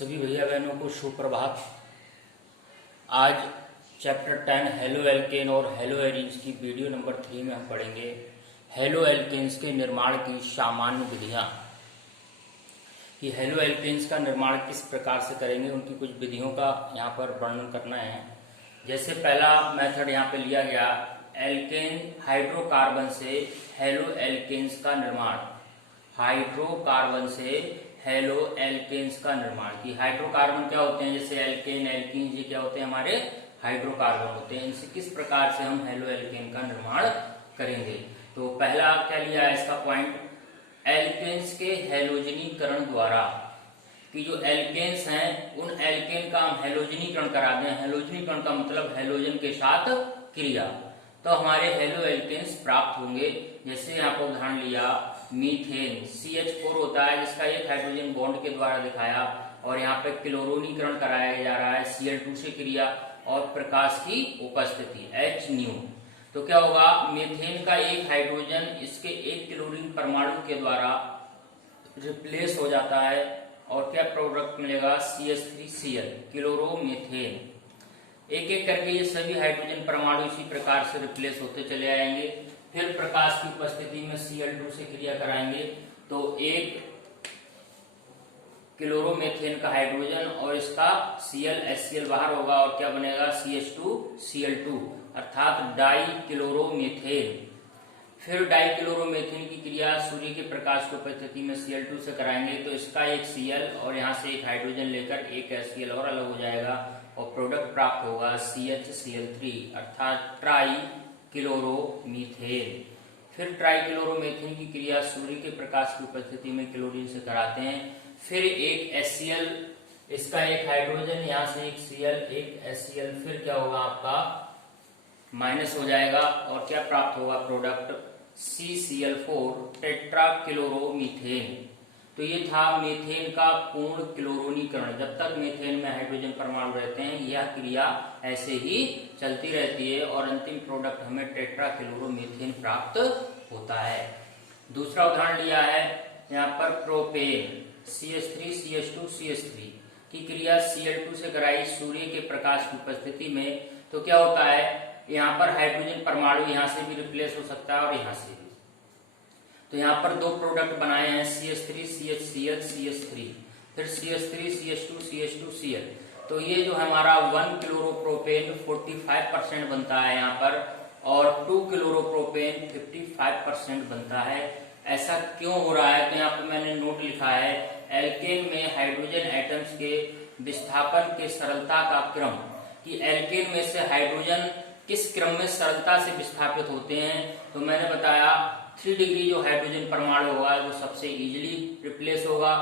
सभी भैया बहनों को सुप्रभात। आज चैप्टर 10 हेलो एल्केन और हेलो एरीन्स की वीडियो नंबर 3 में हम पढ़ेंगे हेलो एल्केन्स के निर्माण की सामान्य विधियां। कि हेलो एल्केन्स का निर्माण किस प्रकार से करेंगे, उनकी कुछ विधियों का यहाँ पर वर्णन करना है। जैसे पहला मेथड यहाँ पे लिया गया, एल्केन हाइड्रोकार्बन से हेलो एल्केन्स का निर्माण। हाइड्रोकार्बन से हेलो एल्केन्स का निर्माण। की हाइड्रोकार्बन क्या होते हैं, जैसे एल्केन एल्कीन, ये क्या होते हैं, हमारे हाइड्रोकार्बन होते हैं। इनसे किस प्रकार से हम हेलो एल्केन का निर्माण करेंगे। तो पहला क्या लिया है इसका पॉइंट, एल्केन्स के हेलोजनीकरण द्वारा। कि जो एल्केन्स हैं उन एल्केन का हम हेलोजनीकरण करा दें। हेलोजनीकरण का मतलब हेलोजन के साथ क्रिया, तो हमारे हेलो एल्केन्स प्राप्त होंगे। जैसे यहाँ पर उदाहरण लिया, मीथेन CH4 होता है जिसका एक हाइड्रोजन बॉन्ड के द्वारा दिखाया, और यहाँ पे क्लोरोनीकरण कराया जा रहा है Cl2 से क्रिया और प्रकाश की उपस्थिति H�nu। तो क्या होगा, मीथेन का एक हाइड्रोजन इसके एक क्लोरीन परमाणु के द्वारा रिप्लेस हो जाता है, और क्या प्रोडक्ट मिलेगा, CH3Cl क्लोरोमीथेन। एक एक करके ये सभी हाइड्रोजन परमाणु इसी प्रकार से रिप्लेस होते चले आएंगे। फिर प्रकाश की उपस्थिति में Cl2 से क्रिया कराएंगे, तो एक क्लोरोमीथेन का हाइड्रोजन और इसका Cl HCl बाहर होगा, और क्या बनेगा, CH2Cl2 अर्थात डाई क्लोरोमीथेन। फिर डाई क्लोरोमीथेन की क्रिया सूर्य के प्रकाश की उपस्थिति में Cl2 से कराएंगे, तो इसका एक Cl और यहाँ से एक हाइड्रोजन लेकर एक HCl और अलग हो जाएगा, और प्रोडक्ट प्राप्त होगा CHCl3 अर्थात ट्राई क्लोरोमीथेन। फिर ट्राई क्लोरोमीथेन की क्रिया सूर्य के प्रकाश की उपस्थिति में क्लोरीन से कराते हैं। फिर एक HCl, इसका एक हाइड्रोजन, यहाँ से एक Cl एक HCl, फिर क्या होगा आपका माइनस हो जाएगा, और क्या प्राप्त होगा प्रोडक्ट CCl4 टेट्रा क्लोरोमीथेन। तो ये था मीथेन का पूर्ण क्लोरोनीकरण। जब तक मीथेन में हाइड्रोजन परमाणु रहते हैं यह क्रिया ऐसे ही चलती रहती है, और अंतिम प्रोडक्ट हमें टेट्रा क्लोरोमीथेन प्राप्त होता है। दूसरा उदाहरण लिया है यहाँ पर, प्रोपेन CH3CH2CH3 की क्रिया Cl2 से कराई सूर्य के प्रकाश की उपस्थिति में। तो क्या होता है, यहाँ पर हाइड्रोजन परमाणु यहाँ से भी रिप्लेस हो सकता है और यहाँ से भी। तो यहाँ पर दो प्रोडक्ट बनाए हैं, CH3CHCl CH3, फिर CH3CH2CH2Cl। तो ये जो हमारा 1 क्लोरोप्रोपेन 45% बनता है यहाँ पर, और 2 क्लोरोप्रोपेन 55% बनता है। ऐसा क्यों हो रहा है, तो यहाँ पर मैंने नोट लिखा है, एल्केन में हाइड्रोजन एटम्स के विस्थापन के सरलता का क्रम। कि एल्केन में से हाइड्रोजन किस क्रम में सरलता से विस्थापित होते हैं। तो मैंने बताया 3 डिग्री जो हाइड्रोजन परमाणु होगा वो सबसे इजीली रिप्लेस होगा।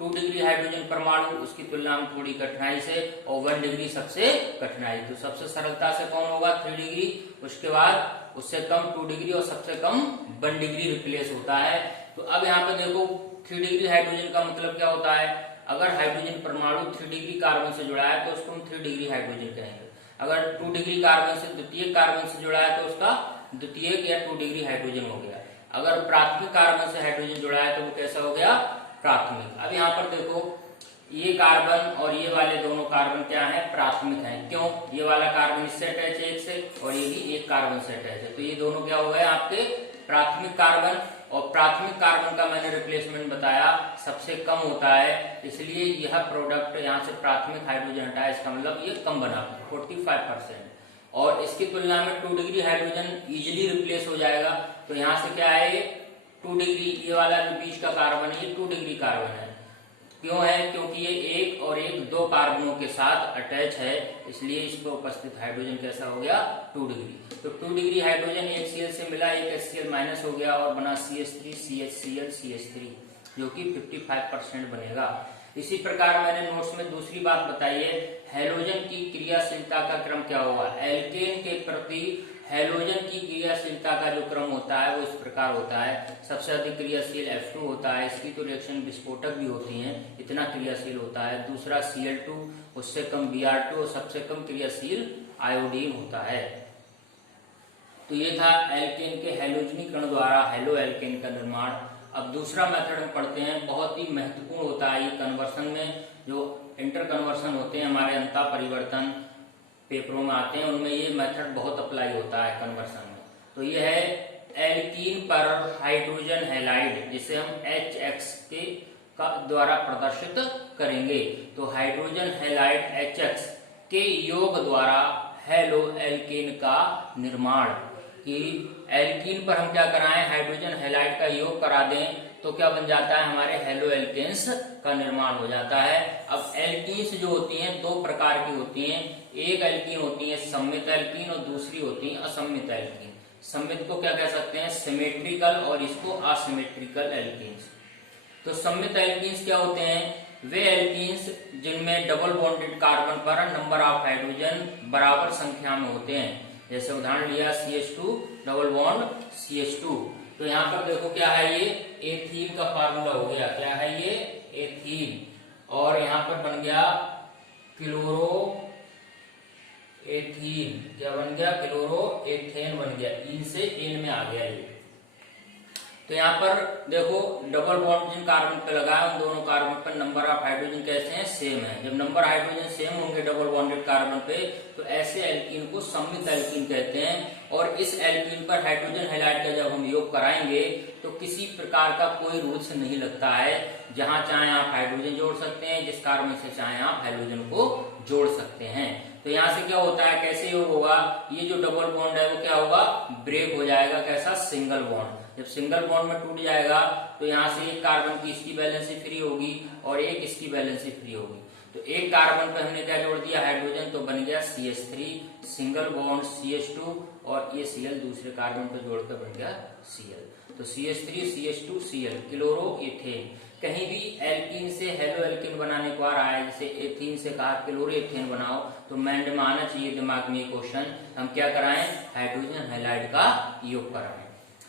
2 डिग्री हाइड्रोजन परमाणु उसकी तुलना में थोड़ी कठिनाई से, और 1 डिग्री सबसे कठिनाई। तो सबसे सरलता से कौन होगा, 3 डिग्री, उसके बाद उससे कम 2 डिग्री, और सबसे कम 1 डिग्री रिप्लेस होता है। तो अब यहाँ पे देखो 3 डिग्री हाइड्रोजन का मतलब क्या होता है, अगर हाइड्रोजन परमाणु 3 डिग्री कार्बन से जुड़ा है तो उसको हम 3 डिग्री हाइड्रोजन कहेंगे। अगर 2 डिग्री कार्बन से द्वितीय कार्बन से जुड़ा है तो उसका द्वितीय या 2 डिग्री हाइड्रोजन हो गया। अगर प्राथमिक कार्बन से हाइड्रोजन जुड़ा है तो वो कैसा हो गया, प्राथमिक। अब यहाँ पर देखो, ये कार्बन और ये वाले दोनों कार्बन क्या है, प्राथमिक है। क्यों, ये वाला कार्बन इससे अटैच है एक से, और ये भी एक कार्बन से अटैच है, तो ये दोनों क्या हो गए आपके प्राथमिक कार्बन। और प्राथमिक कार्बन का मैंने रिप्लेसमेंट बताया सबसे कम होता है, इसलिए यह प्रोडक्ट यहाँ से प्राथमिक हाइड्रोजन हटाया, इसका मतलब ये कम बना 45%। और इसकी तुलना में 2 डिग्री हाइड्रोजन इजिली रिप्लेस हो जाएगा। तो यहाँ से क्या है, 2 डिग्री, ये वाला जो बीच का कार्बन है ये 2 डिग्री कार्बन है। क्यों है, क्योंकि ये एक और एक 2 कार्बनों के साथ अटैच है, इसलिए इस पर उपस्थित हाइड्रोजन कैसा हो गया, 2 डिग्री। तो 2 डिग्री हाइड्रोजन एक Cl से मिला, एक HCl माइनस हो गया, और बना CH3CHCl CH3, जो कि 55% बनेगा। इसी प्रकार मैंने नोट्स में दूसरी बात बताई है, हेलोजन की क्रियाशीलता का क्रम क्या होगा। एल्केन के प्रति हेलोजन की क्रियाशीलता का जो क्रम होता है वो इस प्रकार होता है, सबसे अधिक क्रियाशील F2 होता है, इसकी तो रिएक्शन विस्फोटक भी होती हैं, इतना क्रियाशील होता है। दूसरा Cl2, उससे कम Br2, और सबसे कम क्रियाशील आयोडीन होता है। तो ये था एल्केन के हेलोजनीकरण द्वारा हेलो एल्केन का निर्माण। अब दूसरा मेथड हम पढ़ते हैं, बहुत ही महत्वपूर्ण होता है ये कन्वर्सन में। जो इंटर कन्वर्सन होते हैं हमारे अंतः परिवर्तन पेपरों में आते हैं, उनमें ये मेथड बहुत अप्लाई होता है कन्वर्सन में। तो ये है एल्कीन पर हाइड्रोजन हैलाइड, जिसे हम HX के द्वारा प्रदर्शित करेंगे। तो हाइड्रोजन हैलाइड HX के योग द्वारा हेलो एल्कीन का निर्माण, कि एल्कीन पर हम क्या कराएं, हाइड्रोजन हैलाइड का योग करा दें, तो क्या बन जाता है, हमारे हेलो एल्केन्स का निर्माण हो जाता है। अब एल्कीन्स जो होती हैं दो प्रकार की होती हैं, एक एल्कीन होती है सम्मित एल्कीन और दूसरी होती है असम्मित एल्कीन। सम्मित को क्या कह सकते हैं, सिमेट्रिकल, और इसको असिमेट्रिकल एल्कीन्स। तो सम्मित एल्कीन्स क्या होते हैं, वे एल्कीन्स जिनमें डबल बॉन्डेड कार्बन पर नंबर ऑफ हाइड्रोजन बराबर संख्या में होते हैं। जैसे उदाहरण लिया CH2 डबल बॉन्ड CH2। तो यहाँ पर देखो क्या है, ये एथीन का फार्मूला हो गया, क्या है ये एथीन, और यहाँ पर बन गया क्लोरो एथीन, क्या बन गया, क्लोरो एथेन बन गया, इन से एन में आ गया ये। तो यहाँ पर देखो डबल बॉन्ड जिन कार्बन पे लगा है उन दोनों कार्बन पर नंबर ऑफ हाइड्रोजन कैसे हैं, सेम है। जब नंबर हाइड्रोजन सेम होंगे डबल बॉन्डेड कार्बन पे, तो ऐसे एल्कीन को सम्मित एल्कीन कहते हैं। और इस एल्कीन पर हाइड्रोजन हैलाइड का जब हम योग कराएंगे तो किसी प्रकार का कोई रूल्स नहीं लगता है, जहां चाहे आप हाइड्रोजन जोड़ सकते हैं, जिस कार्बन से चाहे आप हाइड्रोजन को जोड़ सकते हैं। तो यहाँ से क्या होता है, कैसे योग होगा, ये जो डबल बॉन्ड है वो क्या होगा, ब्रेक हो जाएगा, कैसा, सिंगल बॉन्ड। जब सिंगल बॉन्ड में टूट जाएगा तो यहाँ से एक कार्बन की इसकी वैलेंसी फ्री होगी और एक इसकी वैलेंसी फ्री होगी। तो एक कार्बन पे हमने क्या जोड़ दिया, हाइड्रोजन, तो बन गया CH3, सिंगल बॉन्ड CH2, और ये Cl दूसरे कार्बन पे जोड़कर बन गया Cl। तो CH3 CH2 Cl, chloro ethane. कहीं भी एल्कीन से हेलो एल्कीन बनाने को आ रहा है, जैसे एथीन से कहा क्लोरो एथेन बनाओ, तो माइंड में आना चाहिए दिमाग में ये क्वेश्चन, हम क्या कराएं, हाइड्रोजन हैलाइड का योग कराएं।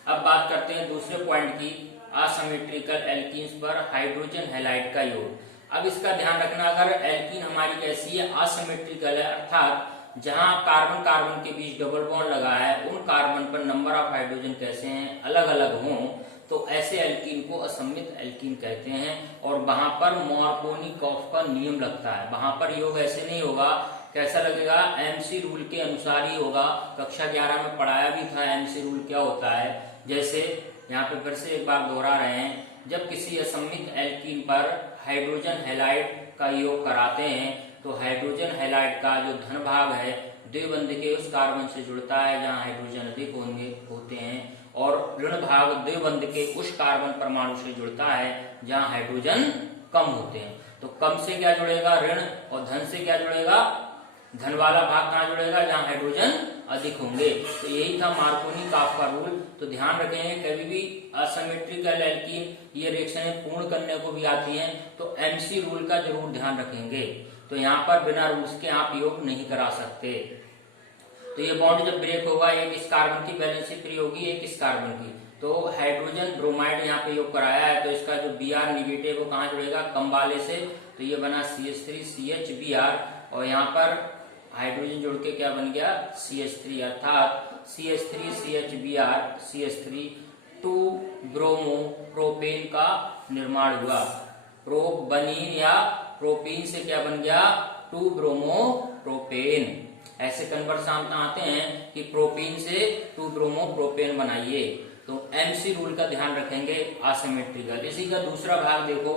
अब बात करते हैं दूसरे पॉइंट की, असिमेट्रिकल एल्कीन्स पर हाइड्रोजन हैलाइड का योग। अब इसका ध्यान रखना, अगर एल्कीन हमारी कैसी है, असिमेट्रिकल है, अर्थात जहां कार्बन कार्बन के बीच डबल बॉन्ड लगा है उन कार्बन पर नंबर ऑफ हाइड्रोजन कैसे हैं, अलग अलग हों, तो ऐसे एल्कीन को असम्मित एल्कीन कहते हैं। और वहां पर मार्कोनिकॉफ का नियम लगता है, वहां पर योग ऐसे नहीं होगा, कैसा लगेगा, MC रूल के अनुसार ही होगा। कक्षा 11 में पढ़ाया भी था MC रूल क्या होता है। जैसे यहाँ पे फिर से एक बार दोहरा रहे हैं, जब किसी असम्मित एल्कीन पर हाइड्रोजन हैलाइड का योग कराते हैं तो हाइड्रोजन हैलाइड का जो धन भाग है द्विबंध के उस कार्बन से जुड़ता है जहाँ हाइड्रोजन अधिक होते हैं, और ऋण भाग द्विबंध के उस कार्बन परमाणु से जुड़ता है जहाँ हाइड्रोजन कम होते हैं। तो कम से क्या जुड़ेगा, ऋण, और धन से क्या जुड़ेगा, धन वाला भाग कहाँ जुड़ेगा, जहाँ हाइड्रोजन अधिक होंगे। तो यही था मार्कोनिकॉफ का रूल। तो ध्यान रखेंगे, कभी भी असिमेट्रिकल एल्कीन ये रिएक्शनें पूर्ण करने को भी आती हैं, तो MC रूल का जरूर ध्यान रखेंगे। तो यहाँ पर बिना रूल्स के आप योग नहीं करा सकते। तो ये बॉन्ड जब ब्रेक होगा, एक इस कार्बन की वैलेंसी फ्री होगी, एक इस कार्बन की, तो हाइड्रोजन ब्रोमाइड यहाँ पे योग कराया है, तो इसका जो Br निगेटिव वो कहाँ जुड़ेगा, कम वाले से, तो ये बना CH3 CH Br, और यहाँ पर हाइड्रोजन जोड़ के क्या बन गया, CH3, अर्थात CH3 CHBr CH3 2 bromo propane का निर्माण हुआ। प्रोपबनीन या प्रोपीन से क्या बन गया, 2 ब्रोमो प्रोपेन। ऐसे कन्वर्सन आते हैं कि प्रोपीन से 2 ब्रोमो प्रोपेन बनाइए। तो MC रूल का ध्यान रखेंगे, असिमेट्रिकल। इसी का दूसरा भाग देखो,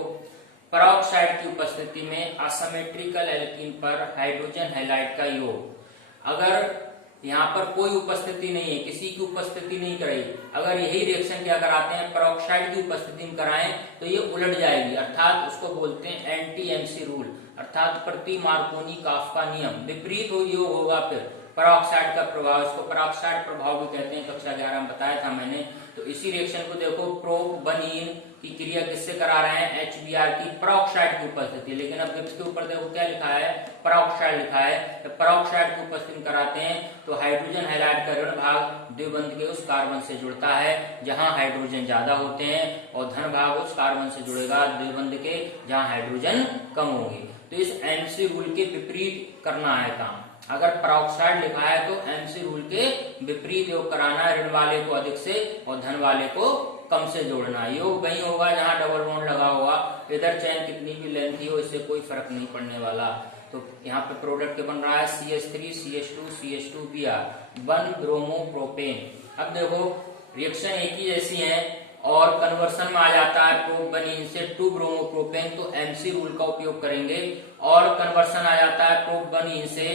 पेरोक्साइड की उपस्थिति में असिमेट्रिकल एल्कीन पर हाइड्रोजन हैलाइड का योग। अगर यहाँ पर कोई उपस्थिति नहीं है, किसी की उपस्थिति नहीं कराई, अगर यही रिएक्शन क्या कराते हैं, पेरोक्साइड की उपस्थिति में कराएं, तो ये उलट जाएगी, अर्थात उसको बोलते हैं एंटी MC रूल, अर्थात प्रति मार्कोनिकॉफ का नियम, विपरीत योग होगा। फिर पेरोक्साइड का प्रभाव, इसको पेरोक्साइड प्रभाव भी कहते हैं, कक्षा 11 में बताया था मैंने। तो इसी रिएक्शन को देखो, प्रोपबनीन की क्रिया किससे करा रहे हैं, HBr की पेरोक्साइड की उपस्थिति, लेकिन अब गिब्स के ऊपर देखो क्या लिखा है, पेरोक्साइड लिखा है। जब पेरोक्साइड की उपस्थिति में कराते हैं तो हाइड्रोजन हैलाइड का ऋण भाग द्विबंध के उस कार्बन से जुड़ता है जहां हाइड्रोजन ज्यादा होते हैं, और धन भाग उस कार्बन से जुड़ेगा द्विबंध के जहां हाइड्रोजन कम होंगे। तो इस MC रूल के विपरीत करना है काम। अगर पेरोक्साइड लिखा है तो MC रूल के विपरीत योग कराना है, ऋण वाले को अधिक से और धन वाले को कम से जोड़ना है। योग वही होगा जहां डबल बॉन्ड लगा होगा, इधर चेन कितनी भी लेंथ ही हो इससे कोई फर्क नहीं पड़ने वाला। तो यहाँ पे प्रोडक्ट बन रहा है CH3 CH2 CH2 Br 1 bromo propane. अब देखो रिएक्शन एक ही जैसी है और कन्वर्सन में आ जाता है प्रोपबनीन से 2 ब्रोमो प्रोपेन, तो MC रूल का उपयोग करेंगे। और कन्वर्सन आ जाता है प्रोपबनीन से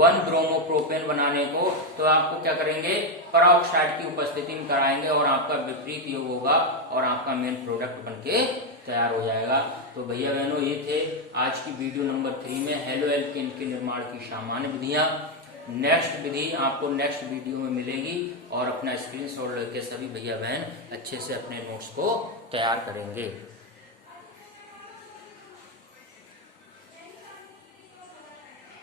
1 ब्रोमो प्रोपेन बनाने को, तो आपको क्या करेंगे, परऑक्साइड की उपस्थिति में कराएंगे और आपका विपरीत योग होगा और आपका मेन प्रोडक्ट बनके तैयार हो जाएगा। तो भैया बहनों ये थे आज की वीडियो नंबर 3 में हेलो एल्केन के निर्माण की सामान्य विधियां। नेक्स्ट विधि आपको नेक्स्ट वीडियो में मिलेगी और अपना स्क्रीनशॉट लेके सभी भैया बहन अच्छे से अपने नोट्स को तैयार करेंगे।